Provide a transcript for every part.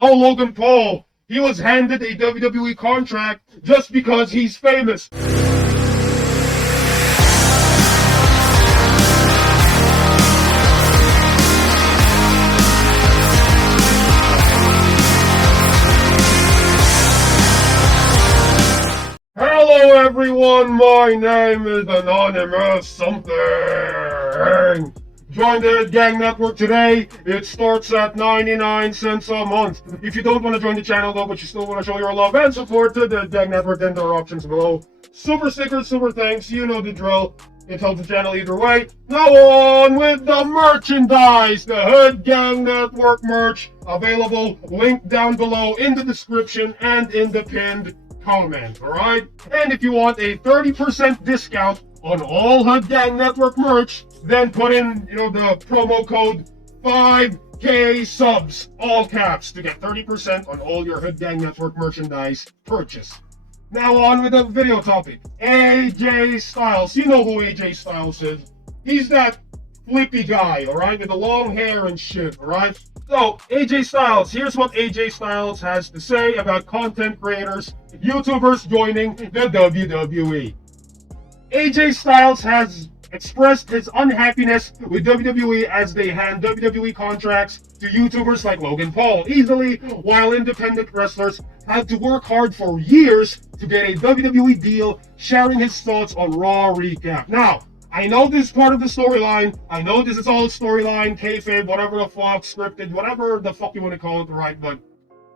Oh, Logan Paul, he was handed a WWE contract just because he's famous. Hello everyone, my name is Anonymous Something. Join the Gang Network today. It starts at 99 cents a month. If you don't want to join the channel though, but you still want to show your love and support to the Gang Network, then there are options below. Super stickers, super thanks, you know the drill. It helps the channel either way. Now on with the merchandise. The Hood Gang Network merch available. Link down below in the description and in the pinned comment, alright? And if you want a 30% discount on all Hood Gang Network merch, then put in, the promo code 5K subs, all caps, to get 30% on all your Hood Gang Network merchandise purchase. Now on with the video topic. AJ Styles. You know who AJ Styles is. He's that flippy guy, alright? With the long hair and shit, alright? So, AJ Styles, here's what AJ Styles has to say about content creators, YouTubers joining the WWE. AJ Styles has expressed his unhappiness with WWE as they hand WWE contracts to YouTubers like Logan Paul easily, while independent wrestlers had to work hard for years to get a WWE deal, sharing his thoughts on Raw Recap. Now, I know this is part of the storyline. I know this is all storyline, kayfabe, whatever the fuck, scripted, whatever the fuck you want to call it, right? But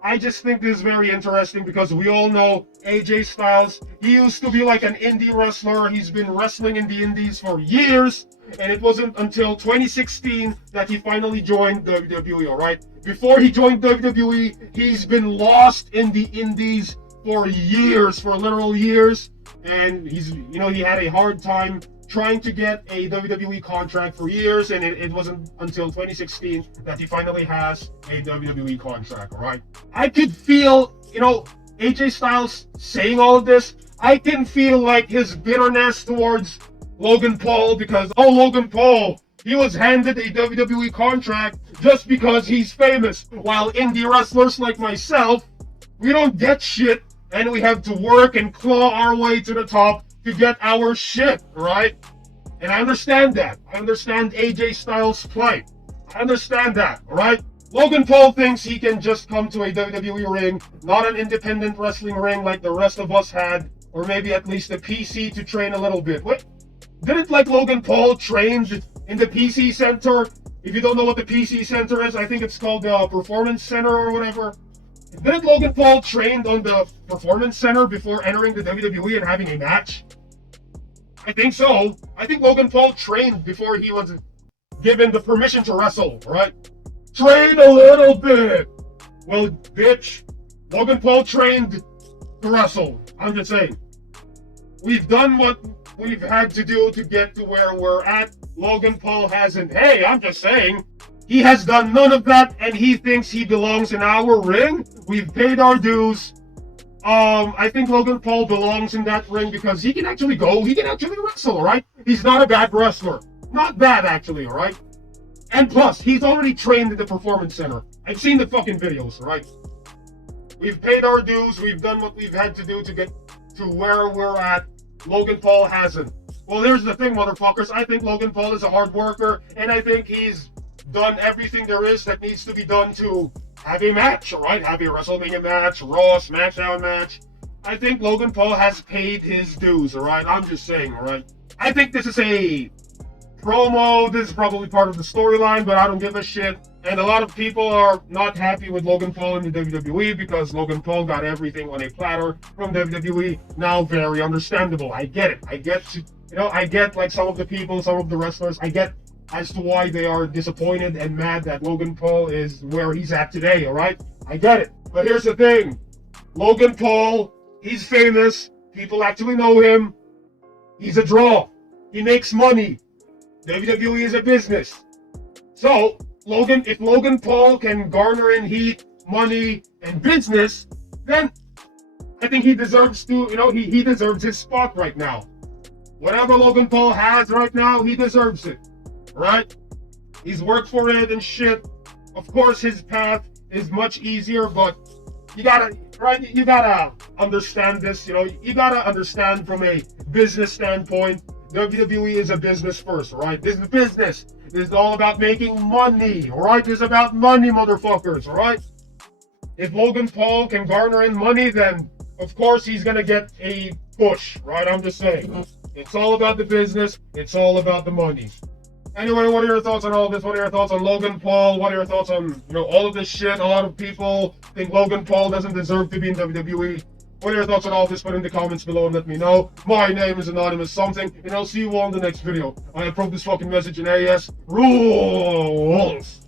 I just think this is very interesting because we all know AJ Styles. He used to be like an indie wrestler. He's been wrestling in the indies for years. And it wasn't until 2016 that he finally joined WWE, alright? Before he joined WWE, he's been lost in the indies for years, for literal years. And he had a hard time trying to get a WWE contract for years, and it wasn't until 2016 that he finally has a WWE contract, alright? I could feel, AJ Styles saying all of this. I can feel like his bitterness towards Logan Paul because, oh, Logan Paul, he was handed a WWE contract just because he's famous, while indie wrestlers like myself, we don't get shit, and we have to work and claw our way to the top to get our shit, right? And I understand that. I understand AJ Styles' plight. I understand that, alright? Logan Paul thinks he can just come to a WWE ring, not an independent wrestling ring like the rest of us had, or maybe at least a PC to train a little bit. What? Didn't Logan Paul trained in the PC Center? If you don't know what the PC Center is, I think it's called the Performance Center or whatever. Didn't Logan Paul trained on the Performance Center before entering the WWE and having a match? I think so. I think Logan Paul trained before he was given the permission to wrestle, right? Train a little bit. Well, bitch, Logan Paul trained to wrestle. I'm just saying. We've done what we've had to do to get to where we're at. Logan Paul hasn't. Hey, I'm just saying. He has done none of that, and he thinks he belongs in our ring. We've paid our dues. I think Logan Paul belongs in that ring because he can actually go, he can actually wrestle, alright? He's not a bad wrestler. Not bad, actually, alright? And plus, he's already trained in the Performance Center. I've seen the fucking videos, alright? We've paid our dues, we've done what we've had to do to get to where we're at. Logan Paul hasn't. Well, here's the thing, motherfuckers. I think Logan Paul is a hard worker, and I think he's done everything there is that needs to be done to have a match, alright? Have a WrestleMania match, Raw, SmackDown match. I think Logan Paul has paid his dues, alright? I'm just saying, alright? I think this is a promo. This is probably part of the storyline, but I don't give a shit. And a lot of people are not happy with Logan Paul in the WWE because Logan Paul got everything on a platter from WWE. Now, very understandable. I get it. I get like some of the people, some of the wrestlers, I get as to why they are disappointed and mad that Logan Paul is where he's at today, alright? I get it. But here's the thing. Logan Paul, he's famous. People actually know him. He's a draw. He makes money. WWE is a business. So, if Logan Paul can garner in heat, money, and business, then I think he deserves to, he deserves his spot right now. Whatever Logan Paul has right now, he deserves it. Right? He's worked for it and shit. Of course, his path is much easier, but you gotta, right? You gotta understand this, you know, you gotta understand from a business standpoint. WWE is a business first, right? This is business. This is all about making money, all right? This is about money, motherfuckers, all right? If Logan Paul can garner in money, then of course he's gonna get a push, right? I'm just saying. It's all about the business. It's all about the money. Anyway, what are your thoughts on all this? What are your thoughts on Logan Paul? What are your thoughts on, you know, all of this shit? A lot of people think Logan Paul doesn't deserve to be in WWE. What are your thoughts on all this? Put in the comments below and let me know. My name is Anonymous Something, and I'll see you all in the next video. I approve this fucking message in AS. Rules!